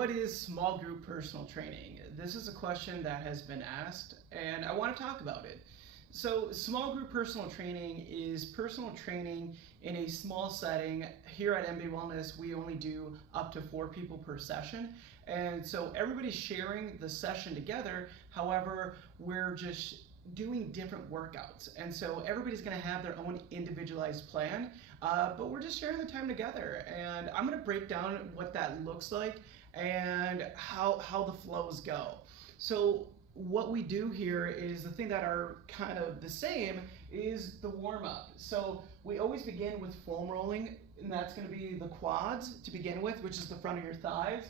what is small group personal training? This is a question that has been asked, and I want to talk about it. So, small group personal training is personal training in a small setting. Here at MB Wellness, we only do up to 4 people per session, and so everybody's sharing the session together. However, we're just doing different workouts, and so everybody's going to have their own individualized plan, but we're just sharing the time together, and I'm going to break down what that looks like and how the flows go. So what we do here is the thing that are kind of the same is the warm-up. So we always begin with foam rolling, and that's going to be the quads to begin with, which is the front of your thighs.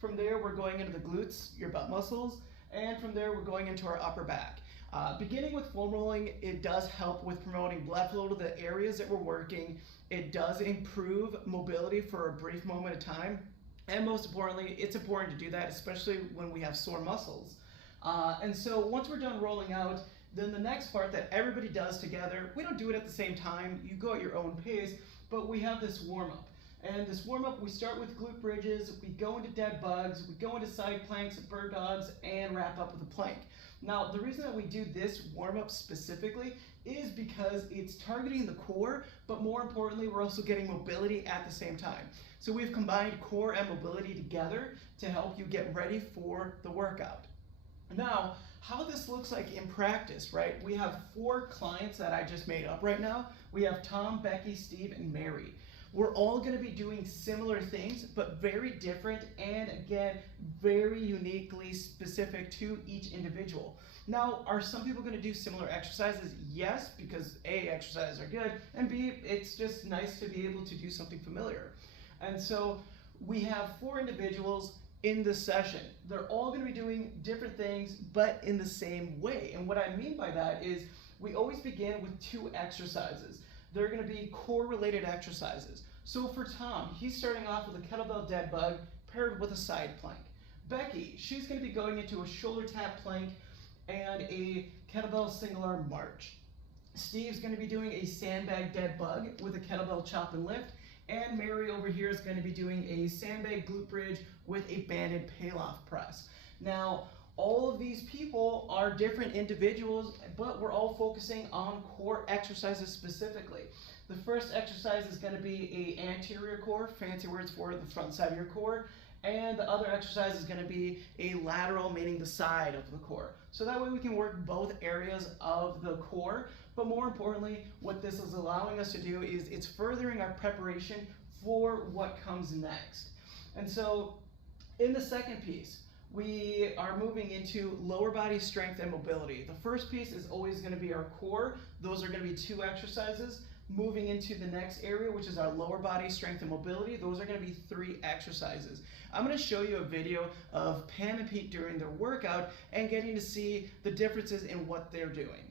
From there, we're going into the glutes, your butt muscles, and from there, we're going into our upper back. Beginning with foam rolling, it does help with promoting blood flow to the areas that we're working. It does improve mobility for a brief moment of time. And most importantly, it's important to do that, especially when we have sore muscles. And so once we're done rolling out, then the next part that everybody does together, we don't do it at the same time, you go at your own pace, but we have this warm-up. And this warm-up, we start with glute bridges, we go into dead bugs, we go into side planks, bird dogs, and wrap up with a plank. Now, the reason that we do this warm-up specifically is because it's targeting the core, but more importantly, we're also getting mobility at the same time. So we've combined core and mobility together to help you get ready for the workout. Now, how this looks like in practice, right? We have 4 clients that I just made up right now. We have Tom, Becky, Steve, and Mary. We're all going to be doing similar things, but very different, and again, very uniquely specific to each individual. Now, are some people going to do similar exercises? Yes, because A, exercises are good, and B, it's just nice to be able to do something familiar. And so we have 4 individuals in this session. They're all going to be doing different things, but in the same way. And what I mean by that is we always begin with 2 exercises. They're going to be core-related exercises. So for Tom, he's starting off with a kettlebell dead bug paired with a side plank. Becky, she's going to be going into a shoulder tap plank and a kettlebell single arm march. Steve's going to be doing a sandbag dead bug with a kettlebell chop and lift. And Mary over here is going to be doing a sandbag glute bridge with a banded payoff press. Now, all of these people are different individuals, but we're all focusing on core exercises specifically. The first exercise is going to be an anterior core, fancy words for the front side of your core, and the other exercise is going to be a lateral, meaning the side of the core. So that way we can work both areas of the core, but more importantly, what this is allowing us to do is it's furthering our preparation for what comes next. And so in the second piece, we are moving into lower body strength and mobility. The first piece is always going to be our core. Those are going to be 2 exercises. Moving into the next area, which is our lower body strength and mobility, those are going to be 3 exercises. I'm going to show you a video of Pam and Pete during their workout and getting to see the differences in what they're doing.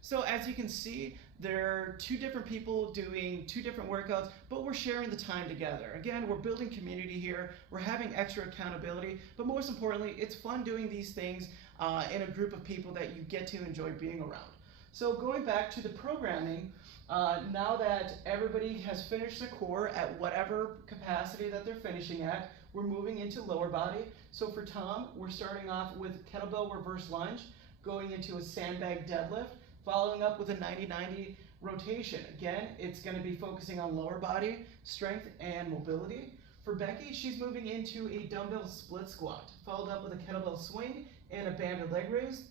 So as you can see, there are 2 different people doing 2 different workouts, but we're sharing the time together. Again, we're building community here, we're having extra accountability, but most importantly, it's fun doing these things in a group of people that you get to enjoy being around. So going back to the programming, now that everybody has finished the core at whatever capacity that they're finishing at, we're moving into lower body. So for Tom, we're starting off with kettlebell reverse lunge, going into a sandbag deadlift, following up with a 90-90 rotation. Again, it's going to be focusing on lower body strength and mobility. For Becky, she's moving into a dumbbell split squat, followed up with a kettlebell swing and a banded leg raise.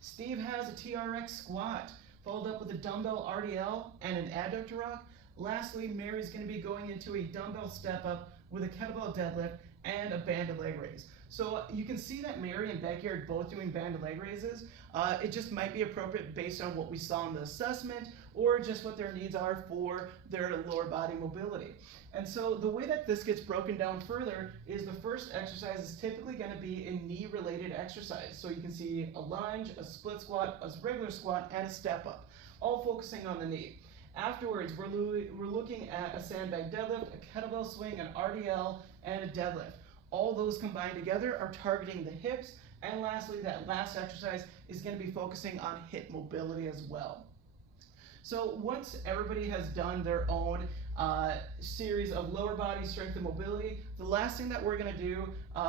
Steve has a TRX squat, followed up with a dumbbell RDL and an adductor rock. Lastly, Mary's going to be going into a dumbbell step up with a kettlebell deadlift and a banded leg raise. So you can see that Mary and Becky are both doing banded leg raises. It just might be appropriate based on what we saw in the assessment or just what their needs are for their lower body mobility. And so the way that this gets broken down further is the first exercise is typically going to be a knee-related exercise. So you can see a lunge, a split squat, a regular squat, and a step up, all focusing on the knee. Afterwards, we're looking at a sandbag deadlift, a kettlebell swing, an RDL, and a deadlift. All those combined together are targeting the hips. And lastly, that last exercise is going to be focusing on hip mobility as well. So once everybody has done their own series of lower body strength and mobility, the last thing that we're going to do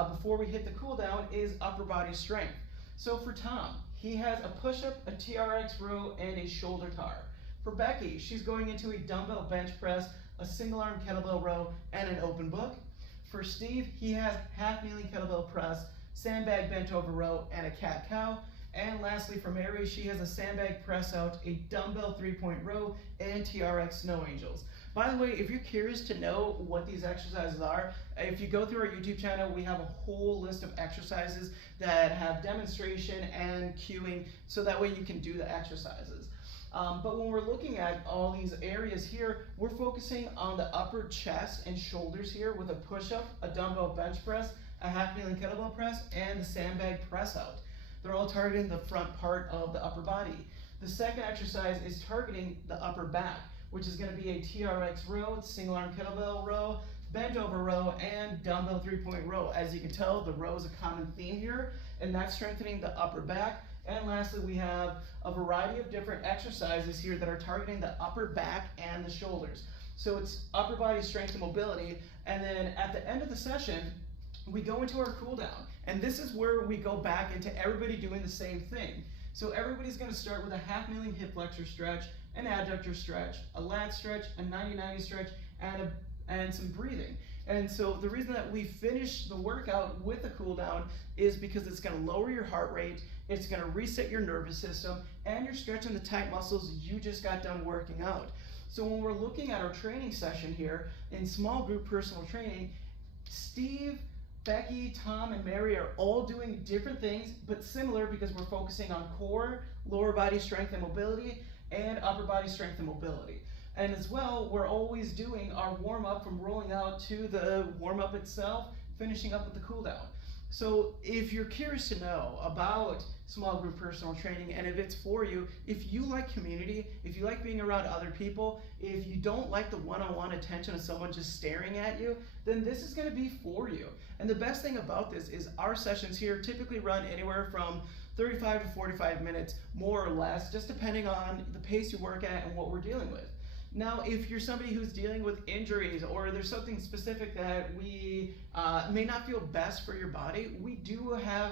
before we hit the cool down is upper body strength. So for Tom, he has a push-up, a TRX row, and a shoulder tar. For Becky, she's going into a dumbbell bench press, a single arm kettlebell row, and an open book. For Steve, he has half kneeling kettlebell press, sandbag bent over row, and a cat cow. And lastly, for Mary, she has a sandbag press out, a dumbbell 3-point row, and TRX snow angels. By the way, if you're curious to know what these exercises are, if you go through our YouTube channel, we have a whole list of exercises that have demonstration and cueing, so that way you can do the exercises. But when we're looking at all these areas here, we're focusing on the upper chest and shoulders here with a push-up, a dumbbell bench press, a half kneeling kettlebell press, and the sandbag press out. They're all targeting the front part of the upper body. The second exercise is targeting the upper back, which is going to be a TRX row, single arm kettlebell row, bent over row, and dumbbell 3-point row. As you can tell, the row is a common theme here, and that's strengthening the upper back. And lastly, we have a variety of different exercises here that are targeting the upper back and the shoulders. So it's upper body strength and mobility, and then at the end of the session, we go into our cool down. And this is where we go back into everybody doing the same thing. So everybody's going to start with a half kneeling hip flexor stretch, an adductor stretch, a lat stretch, a 90-90 stretch, and some breathing. And so the reason that we finish the workout with a cool down is because it's going to lower your heart rate, it's going to reset your nervous system, and you're stretching the tight muscles you just got done working out. So when we're looking at our training session here in small group personal training, Steve, Becky, Tom, and Mary are all doing different things, but similar because we're focusing on core, lower body strength and mobility, and upper body strength and mobility. And as well, we're always doing our warm-up from rolling out to the warm-up itself, finishing up with the cool down. So if you're curious to know about small group personal training and if it's for you, if you like community, if you like being around other people, if you don't like the one-on-one attention of someone just staring at you, then this is going to be for you. And the best thing about this is our sessions here typically run anywhere from 35 to 45 minutes, more or less, just depending on the pace you work at and what we're dealing with. Now, if you're somebody who's dealing with injuries or there's something specific that we may not feel best for your body, we do have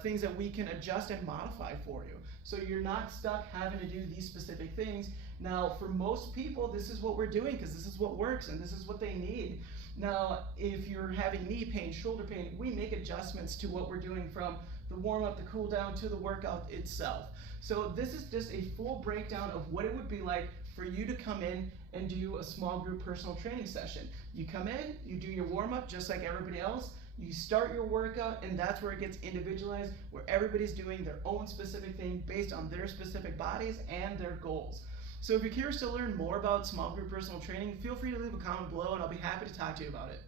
things that we can adjust and modify for you. So you're not stuck having to do these specific things. Now, for most people, this is what we're doing because this is what works and this is what they need. Now, if you're having knee pain, shoulder pain, we make adjustments to what we're doing from the warm-up, the cool down, to the workout itself. So this is just a full breakdown of what it would be like for you to come in and do a small group personal training session. You come in, you do your warm-up just like everybody else, you start your workout, and that's where it gets individualized, where everybody's doing their own specific thing based on their specific bodies and their goals. So if you're curious to learn more about small group personal training, feel free to leave a comment below and I'll be happy to talk to you about it.